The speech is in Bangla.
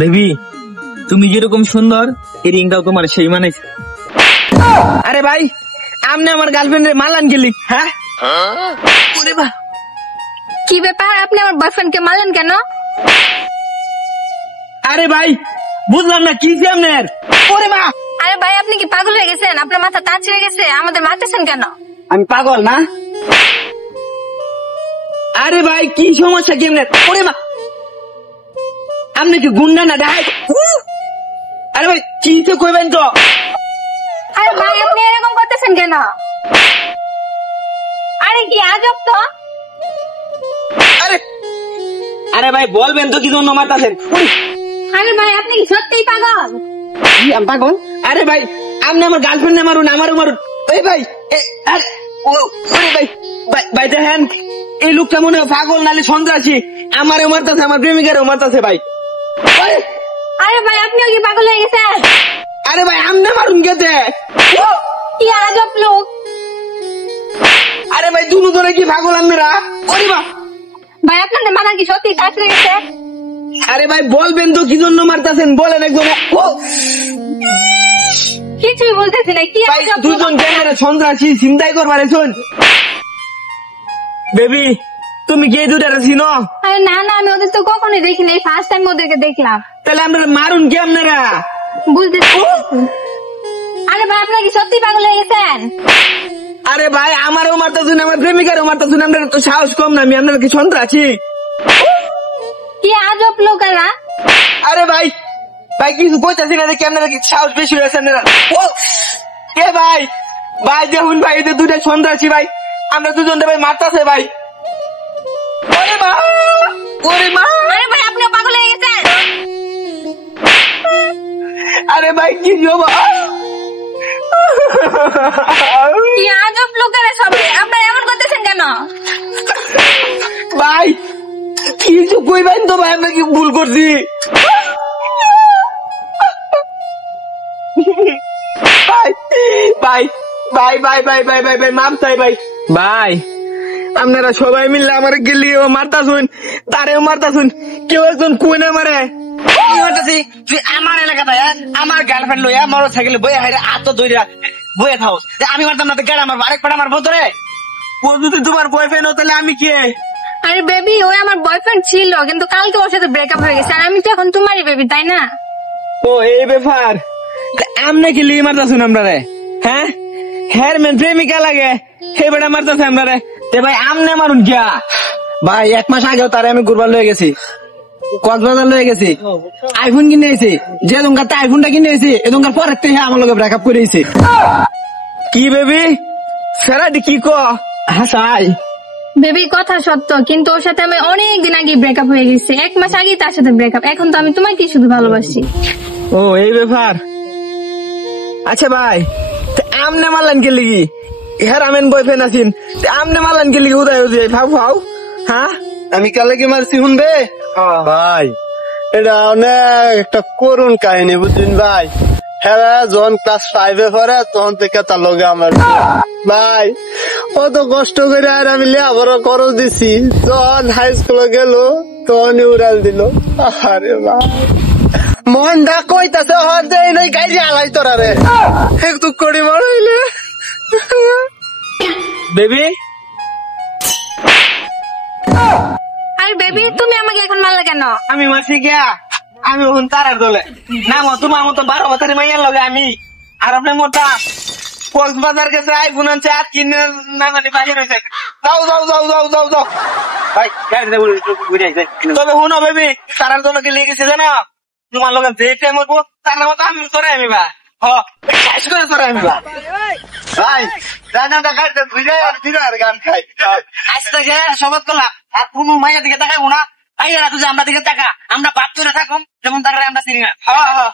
বেবি তুমি যেরকম সুন্দর এই রিংটাও তোমার সেই মানাইছে। আরে ভাই আমনে আমার গার্লফ্রেন্ডের মালান গেলি? হ্যাঁ ওরে বাহ, কি ব্যাপার, আপনি আমার বয়ফ্রেন্ডকে মারলেন কেন? আরে ভাই বুঝলাম না কি আপনার। ওরে বাহ, আরে ভাই আপনি কি পাগল হয়ে গেছেন? আপনার মাথা টাচ হয়ে গেছে, আমাদের মারতেছেন কেন? আমি পাগল না। আরে ভাই কি সমস্যা কি আপনার? ওরে বাহ, আপনি কি গুন্ডা না ডাই? আরে ভাই কি তো কইবেন তো? আরে ভাই আপনি এরকম করতেছেন কেন? আরে কি আজব তো। আরে আরে ভাই বলবেন তো কি জন্য মারতাছেন? আরে ভাই আপনি কি সত্যিই পাগল? কি আমি পাগল? আরে ভাই আপনি আমার গার্লফ্রেন্ডে মারুন, আমারও মারুন। এই ভাই ওরে ভাই ভাই দেখেন এই লোকটা মনে হয় পাগল নালে সন্ত্রাসী। আমারও মারতাছে, আমার প্রেমিকারও মারতাছে ভাই। আরে ভাই আপনিও কি পাগল হয়ে গেছেন? আরে ভাই আমনে মারুন গেছে। কি আজব লোক। আরে ভাই দুজনে কি পাগল আপনারা? ওরে বাহ, ভাই আপনাদের মাথা কি সত্যি টাচ হয়ে গেছে? আরে ভাই বলবেন তো কি জন্য মারতাছেন, বলেন একদম। কিছুই বলতেছি না, কি ভাই আজব লোক। দুজন ক্যামেরা সন্ত্রাসী চিন্তাই করবার শুন। বেবি তুমি কি এই দুটারে চিনো? আরে না না, আমি ওদের তো কখনোই দেখি নাই, ফার্স্ট টাইম ওদেরকে দেখলাম। তাহলে আপনারা মারুন কি আপনারা? বুঝতেছি। আরে ভাই আপনারা কি সত্যি পাগল হয়ে গেছেন? আরে ভাই আমারও মারতাছুন, আমার প্রেমিকারও মারতাছুন, আপনারা তো সাহস কম না। আমি আপনারা কি সন্ত্রাসী? কি আজব লোক এরা। আরে ভাই ভাই কিছু কইতাছি না দেখি আপনারা কি সাহস বেশি হয়েছে আপনারা। কে ভাই? ভাই দেখুন ভাই এদের দুটাই সন্ত্রাসী ভাই, আমরা দুজনটা ভাই মারতাছে ভাই। ওরে মা, ওরে মা। আরে ভাই আপনিও পাগল হয়ে গেছেন? আরে ভাই কি জবা, কি আজব লোক এরা সবাই, আপনারা এমন করতেছেন কেন? ভাই কিছু কইবেন তো ভাই, আমরা কি ভুল করছি? ভাই ভাই ভাই ভাই ভাই ভাই ভাই ভাই মাপ চাই ভাই। ভাই আপনারা সবাই মিললে আমার গেলিও মারতাছুন, তারেও মারতাছুন, কেউ একজন কই না মারে। আমার এলাকাতে আমার গার্লফ্রেন্ড লইয়া মোটর সাইকেলে বইয়া হাইরে আত দইরা বইয়া থাও, আমি মারতাম না, গাড়ি আমার আরেক পাড়া আমার ভোতরে। ও যদি তোমার বয়ফ্রেন্ড হতো তাহলে আমি কে? আরে বেবি ওই আমার বয়ফ্রেন্ড ছিল, কিন্তু কালকে ওর সাথে ব্রেকআপ হয়ে গেছে, আর আমি তো এখন তোমারই বেবি, তাই না? ও এই ব্যাপার, আমনে কি লিয়ে মারতাছুন আপনারে? হ্যাঁ হ্যাঁ মেন প্রেমিকা লাগে হে বেটা মারতাছে আপনারে। ভাই আমনে মারুন কিয়া? ভাই 1 মাস আগেও তারে আমি ঘুরবার লয়ে গেছি, কক্সবাজার লয়ে গেছি, আইফোন কিনে এসেছি। যে দোকান আইফোনটা কিনে এসেছি এ দোকান পরের থেকে আমার লগে ব্রেকআপ করে এসেছি। কি বেবি ফেরাটি কি ক হাসাই? বেবি কথা সত্য, কিন্তু ওর সাথে আমি অনেক দিন আগে ব্রেকআপ হয়ে গেছে, 1 মাস আগেই তার সাথে ব্রেকআপ। এখন তো আমি তোমাকেই শুধু ভালোবাসি। ও এই ব্যাপার। আচ্ছা ভাই আমনে মারলেন কে লিগি? হ্যাঁ আমেন বয়ফ্রেন্ড আছেন, আমনে মারলেন কে লিগি? উদয় উদয় ভাও ভাও। হ্যাঁ আমি কালে কি মারছি শুনবে ভাই? এটা অনেক একটা করুণ কাহিনী বুঝছেন ভাই। হ্যাঁ যখন ক্লাস 5-এ পড়ে তখন থেকে তার লগে আমার ভাই অত কষ্ট করে আর আমি লেখাপড়া খরচ দিছি, যখন হাই স্কুলে গেল তখন উড়াল দিল। আরে ভাই মন দা কইতাছে হতে নাই গাইজি আলাই তোরা রে একটু করি মারাইলে। বেবি আরে বেবি তুমি আমাকে এখন মারলে কেন? আমি মাসি গিয়া আমি ওখান তারার দলে না তোমার মতো 12 বছরের মাইয়ার লগে আমি আর আপনার মোটা কক্সবাজার গেছে আইফোন আনছে আর কিনে না জানি বাহির হয়েছে। যাও যাও যাও যাও যাও যাও ভাই গাড়িতে ঘুরে আইছে। তবে শুনো বেবি তারার দলে কি লেগেছে জানো? তোমার লগে যে টাইম হবো তার মতো আমি করে আমি বা শেষ করে করে আমি বা ভাই রান্নাটা গাড়িতে ধুইলে আর ফিরে আর গান খাই। আজ থেকে সবাদ করলাম আর কোনো মায়ের দিকে তাকাবো না। আইয়া রাখো যে আমরা দিকে তাকা, আমরা বাপ চলে থাকুন যেমন তাকালে আমরা চিনি না। হ্যাঁ হ্যাঁ